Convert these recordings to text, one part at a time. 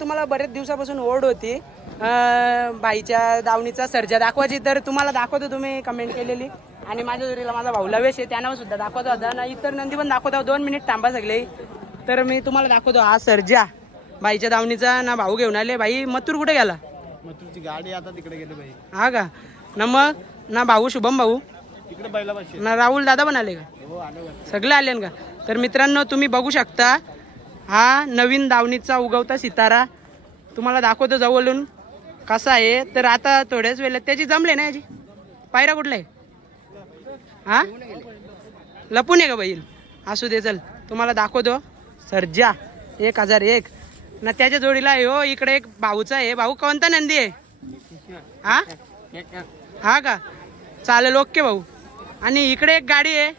तुम्हाला बरेच दिवसापासून ओढ होती. बाईच्या दावणीचा सर्जा दाखवायची तर तुम्हाला दाखवतो तुम्ही कमेंट केलेली. आणि माझ्या जोडीला माझा भाऊ लवेश आहे त्यांना सुद्धा दाखवत. होता ना इतर नंदी पण दाखवत. दोन मिनिट थांबा सगळे. तर मी तुम्हाला दाखवतो हा सर्जा. बाईच्या दावणीचा ना भाऊ घेऊन आले. बाई मथुर कुठे गेला? तुमची गाडी आता तिकडे गेली बाई. हा का? ना मग? ना भाऊ शुभम भाऊ? ना राहुल दादा पण आले का? हो आलो का? सगळे आले का? तर मित्रांनो तुम्ही बघू शकता हा नवीन दावणीचा उगवता सितारा. तुम्हाला दाखवतो जवळून. कसा आहे? तर आता थोड्याच वेळेत त्याची जमले ना याची? पायरा कुठला आहे? हा? लपून आहे का बैल. असू दे चल. तुम्हाला दाखवतो. सर्जा. एक हजार एक. ना त्याच्या जोडीला हो इकडे एक भाऊचा आहे. भाऊ कोणता नंदी आहे? हा? हा का? चालेल ओके भाऊ. आणि इकडे एक गाडी आहे.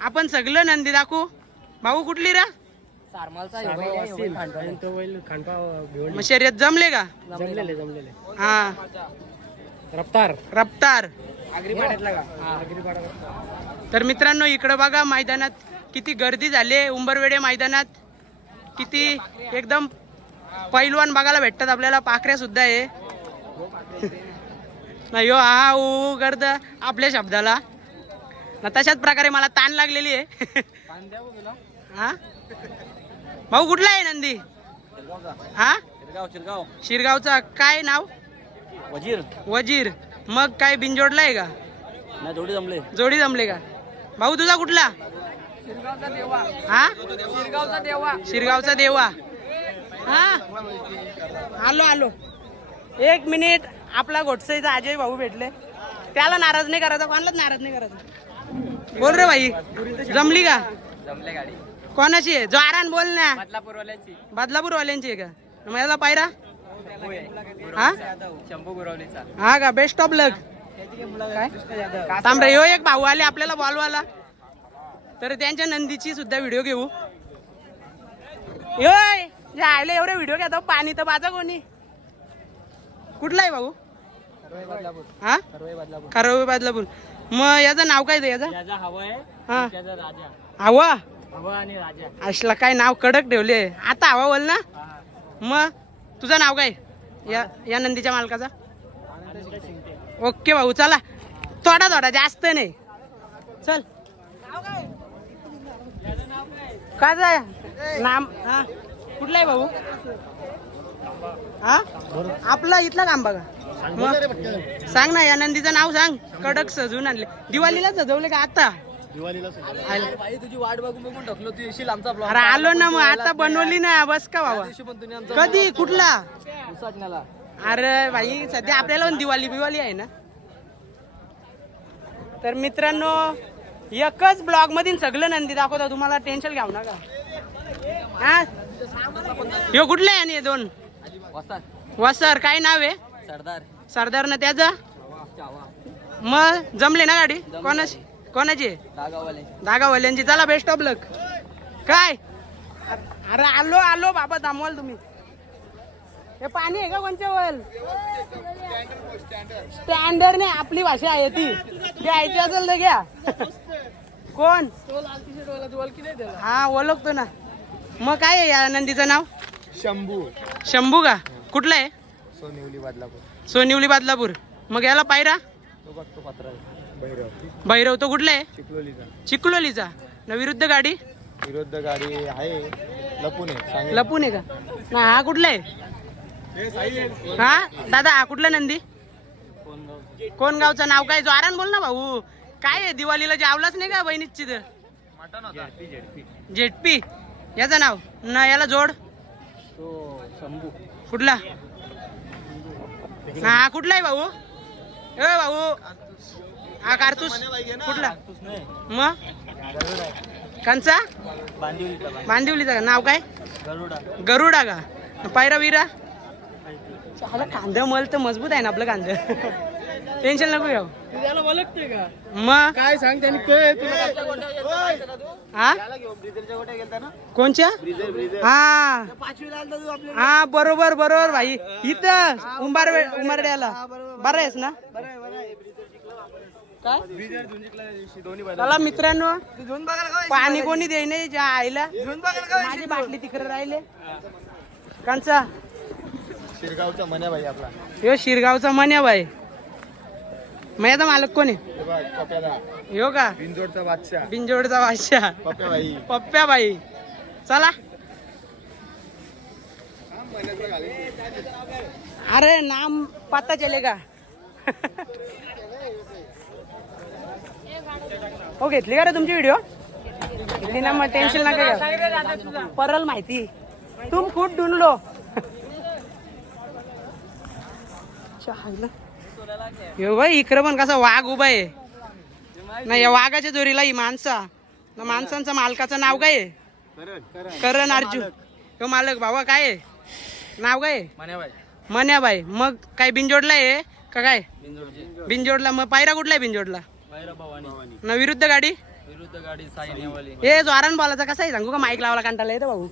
आपण सगळं नंदी दाखवू. भाऊ कुठली रा? मग शर्यत जमले का? जमलेले जमलेले. हा. रफ्तार. रफ्तार. तर मित्रांनो इकडं बघा मैदानात किती गर्दी झाली आहे. उंबरवेडे मैदानात किती एकदम पैलवान बघायला भेटतात आपल्याला. पाखऱ्या सुद्धा आहे. नाही हो हा ऊ गर्द आपल्या शब्दाला. ना तशाच प्रकारे मला ताण लागलेली आहे. हा? भाऊ कुठला आहे नंदी? हा? शिरगाव शिरगाव. शिरगावचा. काय नाव? वजीर. वजीर. मग काय बिनजोडला आहे का? नाही जोडी जमले. जोडी जमले का? भाऊ तुझा कुठला? हा? शिरगावचा देवा. हा? आलो आलो. एक मिनिट. आपला घोटसाईचा अजय भाऊ भेटले. त्याला नाराज नाही करायचा. कोणालाच नाराज नाही करायचा. बोल रे भाई जमली का? जमले गाडी. कोणाची? आहे जो आरान बोल ना. बदलापूरवाल्यांची. बदलापूर वाल्यांची आहे का? पायरा? हा? शंभू गुरवलीचा. हा का? बेस्ट ऑफ लक काय? तांबरे ह्यो एक भाऊ आले आपल्याला बॉलवाला तर त्यांच्या नंदीची सुद्धा व्हिडिओ घेऊ. योय! जे आले एवढे व्हिडिओ घेतो पाणी तर बाजा कोणी. कुठला आहे भाऊ? हा? बदलापूर खरवे बदलापूर. मग याचं नाव काय ते याचं? हवा हा. हवा? हवा आणि राजा. असला काय नाव कडक ठेवले. आता हवा बोल ना. मग तुझं नाव काय? या या नंदीच्या मालकाचा? ओके भाऊ चला. थोडा थोडा जास्त नाही. चल. काय जाय नाम हा? कुठला आहे भाऊ? हा? आपला इथला काम बघा. मग सांग ना या नंदीचं नाव सांग. कडक सजवून आणले. दिवाळीला सजवले का आता? दिवाळीला आले. बाई तुझी वाट बघून बघून ढकलो. तू येशील आमचा ब्लॉग अरे आलो ना मग आता बनवली ना बस का बाबा? पण तुम्ही आमचा कधी? कुठला? उसाटण्याला अरे भाई सध्या आपल्याला पण दिवाळी बिवाली आहे ना? तर मित्रांनो एकच ब्लॉग मधील सगळं नंदी दाखवतो. तुम्हाला टेन्शन घ्याव नका. हा? ह्यो कुठला आहे आणि हे दोन? वसर. काय नाव आहे? सरदार. सरदार ना त्याचा मग जमले ना गाडी? कोणाची कोणाची? दागावाल्यांची चला बेस्ट ऑफ लक काय? अरे आलो आलो बाबा थांबवाल तुम्ही. हे पाणी आहे का कोणच्या वल स्टँडर्ड नाही आपली भाषा आहे ती. घ्यायची असेल तर घ्या. कोण? हा ओळखतो ना. मग काय आहे या नंदीचं नाव? शंभू. शंभू का? कुठला आहे? सोनिवली बदलापूर. सोनिवली बदलापूर. मग याला पायरा? तो बघतो पत्र भैरव भैरव तो कुठला आहे? चिखलोलीचा. चिखलोलीचा. ना विरुद्ध गाडी? विरुद्ध गाडी आहे. लपून आहे लपून आहे का? ना हा कुठला आहे? हा दादा हा कुठला नंदी? कोण गावचं नाव काय? जोरान बोल ना भाऊ. काय आहे? दिवाळीला जेवलाच नाही का बहिणीची तर जेटपी. याचं नाव? ना याला जोड? तो शंभू. कुठला? हा कुठला आहे भाऊ? ए भाऊ हा कारतूस? कुठला? मग? कंचा? बांदिवलीचा बांदिवलीचा का? नाव काय? गरुडा. गरुडा का? पायरा विरा चाला कांदा मल तर मजबूत आहे ना आपलं कांदा. टेन्शन नको घेऊ. मग? काय सांग त्यांनी? हा? कोणच्या? हा. पाचवीला आलता तू आपल्या हा बरोबर बरोबर भाई. इथं उंबार उंबारड्याला. बरं आहेस ना? काय? चला मित्रांनो पाणी कोणी देई नाही ज्या आईला? माझी बाटली तिकडे राहिले. कंचा. शिरगावचा मन्या भाई आपला. ह्यो शिरगावचा मन्या बाई मयाचा मालक कोण? आहे हे का? बिंजोडचा बादशाह. बिंजोडचा बादशाह. पप्या भाई पप्प्या बाई चला. अरे नाम पता चलेगा. हो घेतली का रे तुमची व्हिडिओ घेतली ना मग टेन्शन नका घ्या परल माहिती. तुम खूप चांगलं यो बाई इकडं पण कसा वाघ उभा आहे. नाही या वाघाच्या जोरीला ही माणसा. ना माणसांचा मालकाचं नाव काय आहे? करण अर्जुन. हो मालक बाबा काय आहे? नाव काय मन्याबाई मग काय बिंजोडला आहे? का काय? बिंजोडला मग पायरा कुठला आहे बिंजोडला ना विरुद्ध गाडी? विरुद्ध गाडी साई नेवाली हे जोरान बोलायचा कसा आहे? सांगू का? माईक लावायला कंटाळा येतो भाऊ.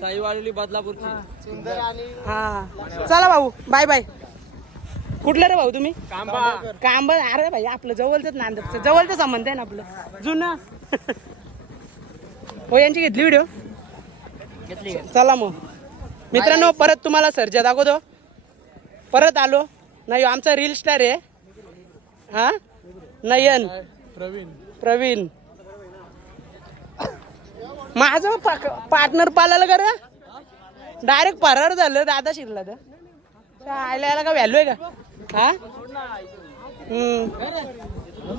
साई वाळवली बदलापूरची. सुंदर आणि हा. चला भाऊ बाय बाय कुठलं रे भाऊ तुम्ही? कांब. अरे भाई आपलं जवळच नांदच जवळचं संबंध आहे ना आपलं. जुनं. हो यांची घेतली व्हिडिओ घेतली. चला मग. मित्रांनो परत तुम्हाला सर्जा दाखवतो. परत आलो. नाही आमचा रील स्टार आहे. हा? नयन. प्रवीण. प्रवीण. माझं पार्टनर पालायला का रे? डायरेक्ट फरार झालं दादा शिरला तर. आयला याला का व्हॅल्यू आहे का? हा? हम्म.